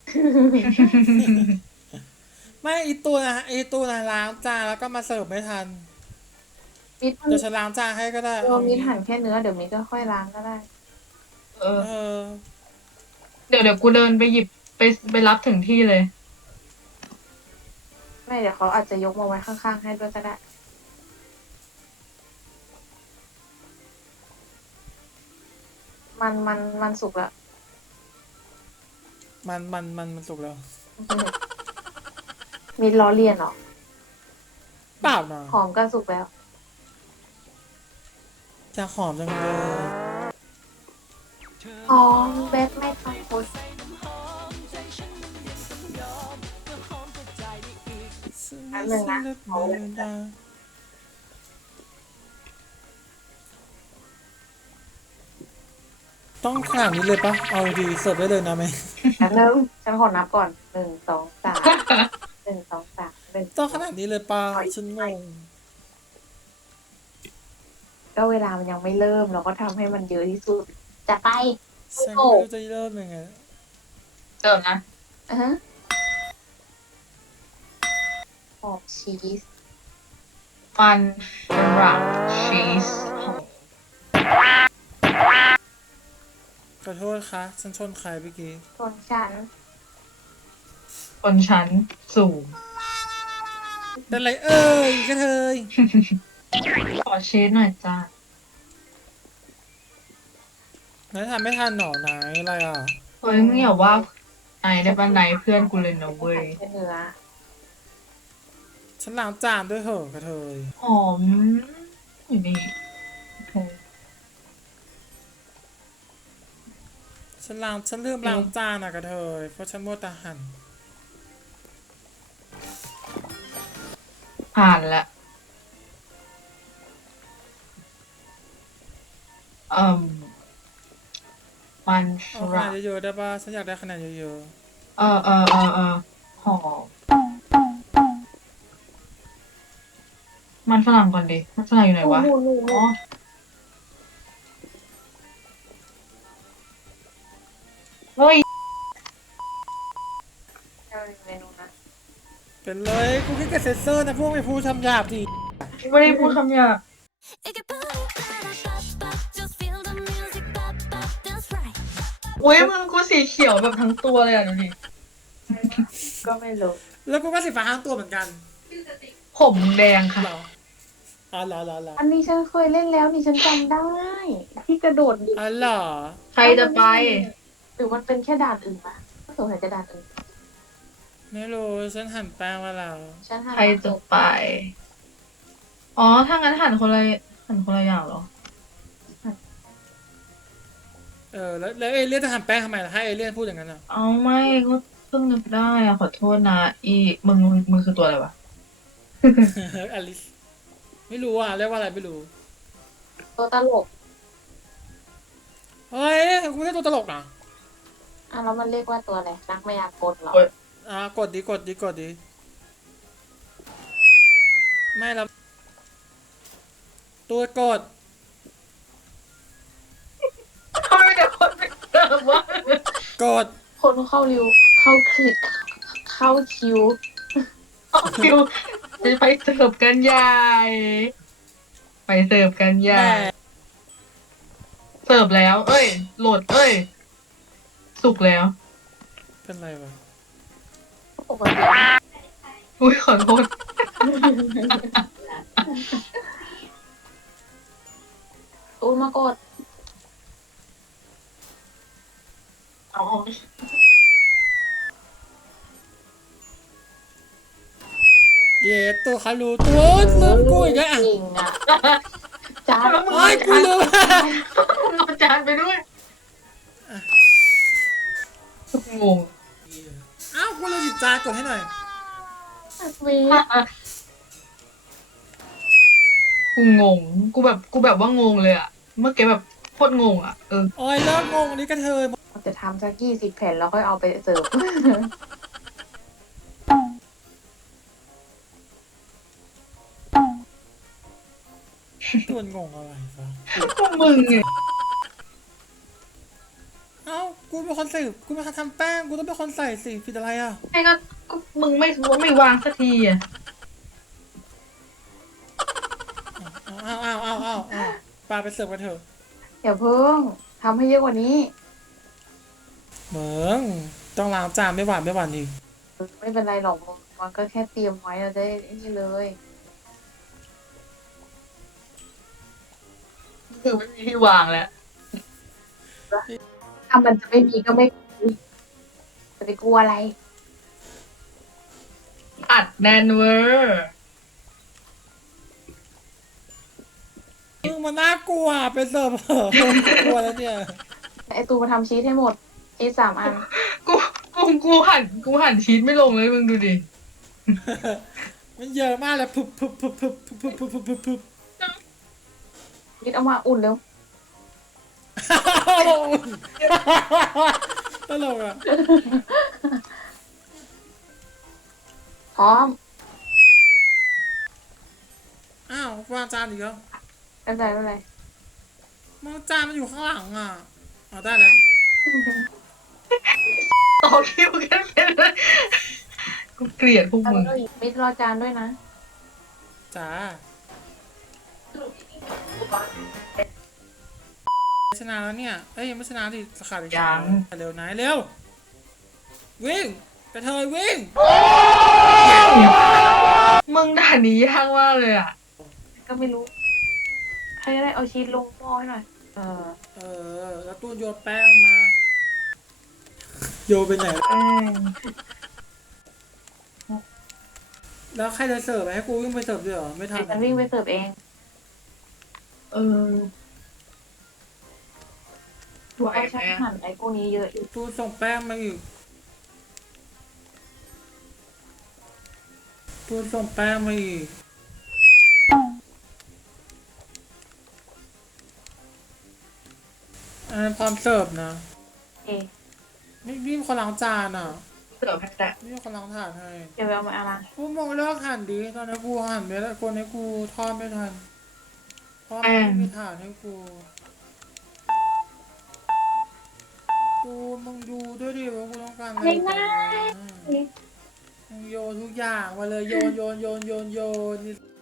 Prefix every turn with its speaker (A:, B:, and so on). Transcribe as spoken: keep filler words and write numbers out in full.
A: ไม่อีตัวนะอีตัวนะล้างจานแล้วก็มาเสิร์ฟไม่ทัน
B: มิด
A: เดี๋ยวฉันล้างจานให้ก็ได้
B: เออ
A: เอางี้
B: มิดหั่นแค่เนื้อเดี๋ยวมิดก็ค่อยล้างก็ได้
C: เออ
A: เออ
C: เดี๋ยวเดี๋ยวกูเดินไปหยิบไปไปรับถึงที่เลย
B: ไม่เดี๋ยวเขาอาจจะยกมาไว้ข้างๆให้ด้วยก็ได้มันมันมันสุกแล้ว
A: มันมันมันมันสุกแล้ว
B: มิดล้อเลียนเหรอ
A: เปล่านะ
B: หอมก็สุกแล้ว
A: จะหอมจังเลย
B: หอมเบสไม่ทำโพสอันหนึ่งนะเอาเลย
A: ต้องขนาดนี้เลยปะเอาดีเสิร์ฟได้เลยนะไหม
B: อันนึงฉันขอนับก่อนหนึ่งสองสามหนึ่งสองสามหนึ่ง
A: ต้องขนาดนี้เลยปะฉันงง
B: ก็เวลามันยังไม่เริ่มเราก็ทำให้มันเยอะที่สุดจะไป
A: ฉันก็ไม่รู้จะเริ่มยังไง
C: เติมนะ
B: อ่ะฮะหอมชีส
C: ฟันฝรั่งชีส
A: ขอโทษค่ะฉันชนใครเมื่อกี้
B: ส่วนฉัน
C: คนชั้นสูง
A: เป็นไรเอ่ยกระเทย
C: ขอชีสหน่อยจ้า
A: ไหนทำไม่ทันหนอไหนอะไรอ่ะ
C: เฮ้ยมึงอย่าว่าไอ้ได้ปะไหนเพื่อนกูเลยนะเว้ย
B: แค่เนื้อ
A: ฉันล้างจานด้วยเหอะกระเทย
C: หอมอยู่นี่โอเค
A: ฉันล้างฉันลืมล้างจานอ่ะกระเทยเพราะฉันมัวแต่หั่น
C: ผ่านละเอ่มมันฝ
A: เอาคะแน
C: รั่ง
A: นเยอะๆได้ป่ะฉันอยากได้คะแนนเยอะ
C: เออเออเออเออหอมมันฝรั่งก่อนดิมันฝรั่งอยู่ไหนวะ
B: นู่นนู่น
C: อ๋
B: นู่
C: อน เฮ้ย
B: เมนูนะ
A: ๆเป็นเลยกูแค่กับเซนเซอร์นะพวกไม่พูดคำหยาบดิ
C: ไม่ได้พูดคำหยาบอุ้ยมึงกูสีเขียวแบบทั้งตัวเลยอ่ะดูดิ
B: ก็ไม่รู้
A: แล้วกูก็สีฟ้าทั้งตัวเหมือนกัน
C: ผมแดงค่ะ
A: เหรออ๋อเหรอเหรอเหรอ
B: อันนี้ฉันเคยเล่นแล้วนี่ฉันจำได้ที่กระโดดดิ
A: อ๋อเหรอ
C: ใครจะไป
B: หรือมันเป็นแค่ด่านอื่นปะก็สงสัยจะด่านอื่น
A: ไม่รู้ฉันหั่นแป้งมาแล้ว
B: ฉันหา
C: ใครจะไป อ๋อ ถ้างั้นหันคนละหันคนละอย่างเหรอ
A: เออแล้วแล้วเอเลี่ยนจะหั่นแป้งทำไมล่ะให้เอเลี่ยนพูดอย่างนั้นอ่ะ
C: เอาไม่ก็เพิ่งนึกได้อะขอโทษนะอีมึงมึงมึงคือตัวอะไรวะ
A: อลิสไม่รู้อ่ะเรียกว่าอะไรไม่รู้
B: ตัวตลก
A: เฮ้ยกูไม่ใช่ตัวตลกนะ
B: อ่ะแล้วมันเรียกว่าตัวอะไรนักมายากลเหรอ
C: โอ๊ย
A: อ่ากดดีกดดีกดดีไม่แล้วตัวกด
C: ทำไมแต่คนไม่เติมวะ
A: กด
B: คนเข้าริวเข้าคลิกเข้าคิว
C: เอาฟิวจะไปเสิร์ฟกันใหญ่ ไปเสิร์ฟกันใหญ่
A: แม่
C: เสิร์ฟแล้ว เอ้ย โหลด เอ้ย สุกแล้ว
A: เป็นไรวะ
B: ปกติ
C: อุ้ยขอโทษ
B: ตูนมากด
C: เอาเอา
A: เย้ตัวคารูตัวลืมกูอีกแล้วอ่ะ
B: จริงอ่ะจ้า
C: แล้วมึง
A: โอ้ยกูลืม
C: เอาจานไปด้วย งง
A: อ้าวกูลืมหยิบจานกดให้หน่อย
B: วี
C: กูงง กูแบบ กูแบบว่างงเลยอะเมื่อกี้แบบโคตรงงอะเออ
A: โอ้ยเลิกงงอันนี้กระเทย
B: จะทำสักยี่สิบแผ่นแล้วค่อยเอาไปเสิร์ฟ
A: ตัวงงอะไรฟะ
C: ก็มึงไง
A: เอ้ากูเป็นคนใส่กูเป็นคนทำแป้งกูต้องเป็นคนใส่สิผิดอะไรอ่ะ
C: ไอ้ก็ก็มึงไม่รู้ไม่วางสักทีอ่ะ
A: อ้าวอ้าวอ้าวอ้าวอ้าวปลาไปเสิร์ฟกันเถอะ
B: อย่าเพิ่งทำให้เยอะกว่านี้
A: เหมืองต้องล้างจานไม่หวานไม่หวานดิ
B: ไม่เป็นไรหรอกมันก็แค่เตรียมไว้เราได้ไอ้นี่เลย
C: คือไม่มีที่วางแล้ว
B: ถ้ามันจะไม่มีก็ไม่มีจะไปกลัวอะไร
C: อัดแน่นเวอร์
A: มึงมันน่ากลัวไปเสิร์ฟเหอะกลัวแล้วเนี่ย
B: ไอตูมาทำชีสให้หมด ชีสสามอัน
C: กูกูกูหั่นกูหั่นชีสไม่ลงเลยมึงดูดิ
A: มันเยอะมากเลยพุบพุบพุบพุบพุบพุบพุบพุบพุบพุบ
B: ชีสเอามาอุ่นเร็ว
A: ตลกอ่ะ
B: พร้อม
A: อ้าววางจานอีกแล้ว
B: ไม่เป็นไรไม่เป็นไร
A: มันจานมันอยู่ข้างหลังอ่ะเอาได้แล้ว
C: ต่อคิวกันเป็นเลยกูเกลียดพวก
B: แล้ว
C: มึง
B: ก็อีกมิดรอจานด้วยนะ
A: จ้าชนะแล้วเนี่ยเอ้ยยังไม่ชนะดิสขาดอีก
C: ยัง
A: เร็วไหนเร็ววิ่งกระเทยวิ่ง
C: มึงด่านนี้ยากมากเลยอ่ะ
B: ก็ไม่รู้ ใครก็ได้เอาชีสลงหม้อให้หน่อย เออ
A: เออแล้วตู้โยนแป้งมา โยนไปไหน
C: แป้ง
A: แล้วใครจะเสิร์ฟให้กูวิ่งไปเสิร์ฟด้วยเหรอไม่ทัน
B: เดี๋ยวฉันวิ่งไปเสิร์ฟเอง
C: เออไหว
B: เพราะ
C: ไหม
B: ฉัน
C: อะ
B: หั่นไอ้พวกนี้เยอะอยู่
A: ตู้ส่งแป้งมาอีกตู้ส่งแป้งมาอีกอันนั้นพร้อมเสิร์ฟนะ
B: เอ๊ะ
A: นี่นี่มีคนล้างจานอ่ะ
C: เสิร์ฟให้แต่
A: นี่มีคนล้างถาดให้
B: เดี๋ยวไปเอามาเอามา
A: กูมองเลิกหั่นดีตอนนี้กูหั่นไม่ได้คนนี้กูทอดไม่ทันเพราะมันไม่มีถาดให้กูกูมึงดูด้วยดิว่ากูต้องการอะไรกันนะมึงโยนทุกอย่างมาเลยโยนโยนโยนโยนโยนนี่